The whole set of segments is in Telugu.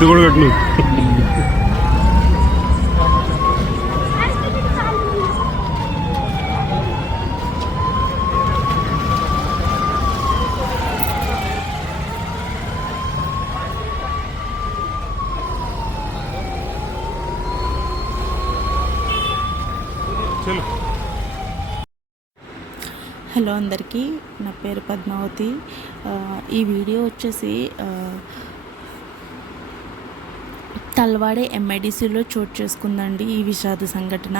ఇది కూడా కట్టు హలో అందరికీ, నా పేరు పద్మావతి. ఈ వీడియో వచ్చేసి తల్వాడే ఎంఐడిసిలో చోటు చేసుకుందండి ఈ విషాద సంఘటన.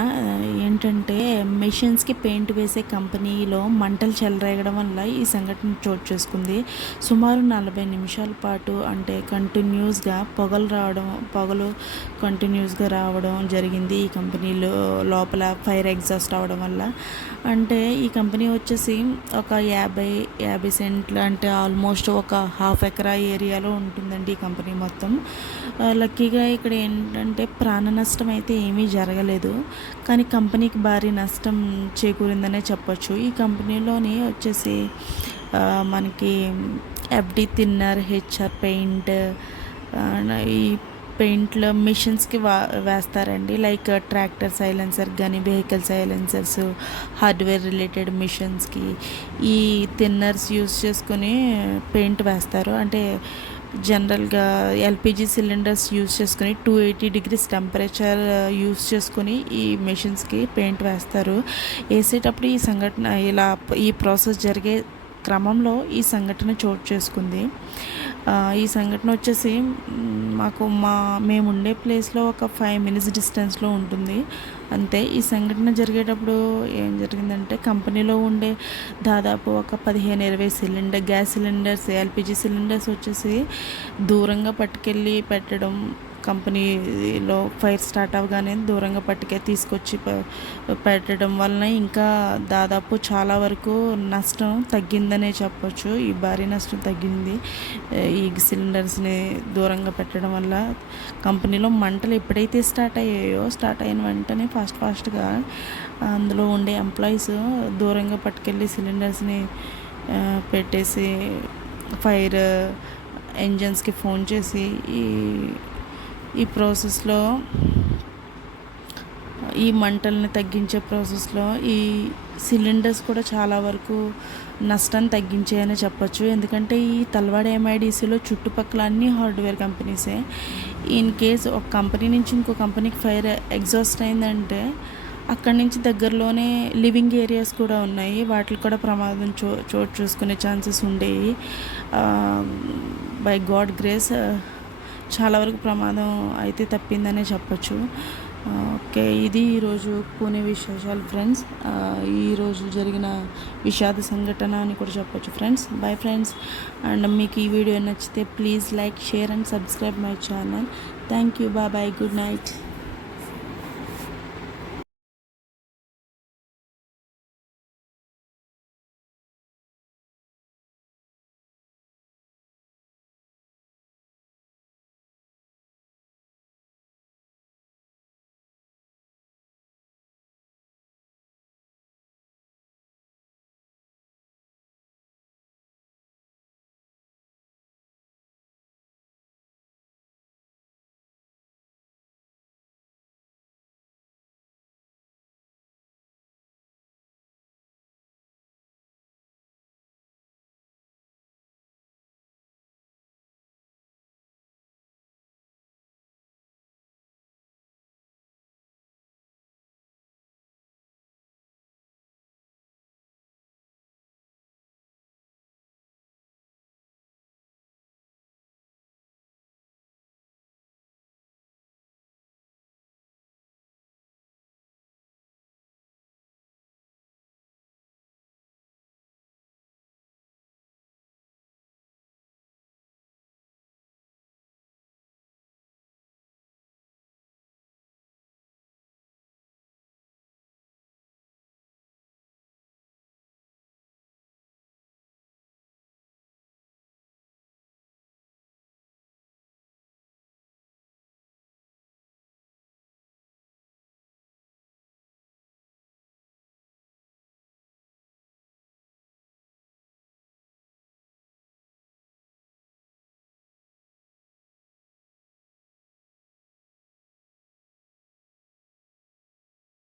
ఏంటంటే మెషిన్స్కి పెయింట్ వేసే కంపెనీలో మంటలు చెలరేగడం వల్ల ఈ సంఘటన చోటు చేసుకుంది. సుమారు 40 నిమిషాల పాటు అంటే కంటిన్యూస్గా పొగలు కంటిన్యూస్గా రావడం జరిగింది ఈ కంపెనీలో లోపల ఫైర్ ఎగ్జాస్ట్ అవ్వడం వల్ల. అంటే ఈ కంపెనీ వచ్చేసి ఒక 50 సెంట్లు అంటే ఆల్మోస్ట్ ఒక ½ ఎకరా ఏరియాలో ఉంటుందండి ఈ కంపెనీ మొత్తం. లక్కీగా ఇక్కడ ఏంటంటే ప్రాణ నష్టం అయితే ఏమీ జరగలేదు, కానీ కంపెనీకి భారీ నష్టం చేకూరిందనే చెప్పొచ్చు. ఈ కంపెనీలోని వచ్చేసి మనకి ఎఫ్డి థిన్నర్, హెచ్ఆర్ పెయింట్, ఈ పెయింట్లో మిషన్స్కి వేస్తారండి. లైక్ ట్రాక్టర్ సైలెన్సర్ కానీ వెహికల్ సైలెన్సర్స్, హార్డ్వేర్ రిలేటెడ్ మిషన్స్కి ఈ థిన్నర్స్ యూస్ చేసుకొని పెయింట్ వేస్తారు. అంటే జనరల్గా ఎల్పిజి సిలిండర్స్ యూస్ చేసుకుని 280 degrees టెంపరేచర్ యూస్ చేసుకొని ఈ మెషిన్స్కి పెయింట్ వేస్తారు. వేసేటప్పుడు ఈ సంఘటన ఈ ప్రాసెస్ జరిగే క్రమంలో ఈ సంఘటన చోటు చేసుకుంది. ఈ సంఘటన వచ్చేసి మేము ఉండే ప్లేస్లో ఒక 5 minutes డిస్టెన్స్లో ఉంటుంది అంతే. ఈ సంఘటన జరిగేటప్పుడు ఏం జరిగిందంటే కంపెనీలో ఉండే దాదాపు ఒక 15-20 గ్యాస్ సిలిండర్స్, ఎల్పిజి సిలిండర్స్ వచ్చేసి దూరంగా పట్టుకెళ్ళి పెట్టడం. కంపెనీలో ఫైర్ స్టార్ట్ అవ్వగానే దూరంగా తీసుకొచ్చి పెట్టడం వలన ఇంకా దాదాపు చాలా వరకు నష్టం తగ్గిందనే చెప్పొచ్చు. ఈ భారీ నష్టం తగ్గింది ఈ సిలిండర్స్ని దూరంగా పెట్టడం వల్ల. కంపెనీలో మంటలు ఎప్పుడైతే స్టార్ట్ అయిన వెంటనే ఫాస్ట్గా అందులో ఉండే ఎంప్లాయీస్ దూరంగా పట్టుకెళ్ళి సిలిండర్స్ని పెట్టేసి ఫైర్ ఇంజన్స్కి ఫోన్ చేసి ఈ ప్రాసెస్లో, ఈ మంటల్ని తగ్గించే ప్రాసెస్లో ఈ సిలిండర్స్ కూడా చాలా వరకు నష్టాన్ని తగ్గించాయని చెప్పచ్చు. ఎందుకంటే ఈ తల్వాడే ఎంఐడిసిలో చుట్టుపక్కల అన్ని హార్డ్వేర్ కంపెనీసే. ఇన్ కేస్ ఒక కంపెనీ నుంచి ఇంకో కంపెనీకి ఫైర్ ఎగ్జాస్ట్ అయిందంటే అక్కడి నుంచి దగ్గరలోనే లివింగ్ ఏరియాస్ కూడా ఉన్నాయి, వాటికి కూడా ప్రమాదం చోటు చూసుకునే ఛాన్సెస్ ఉండేవి. బై గాడ్ గ్రేస్ చాలా వరకు ప్రమాదం అయితే తప్పిందనే చెప్పచ్చు. ఓకే, ఇది ఈరోజు పూణే విశేషాలు ఫ్రెండ్స్. ఈరోజు జరిగిన విషాద సంఘటన అని కూడా చెప్పచ్చు ఫ్రెండ్స్. Bye friends. అండ్ మీకు ఈ వీడియో నచ్చితే please like, share and subscribe my channel. Thank you. Bye. Good night.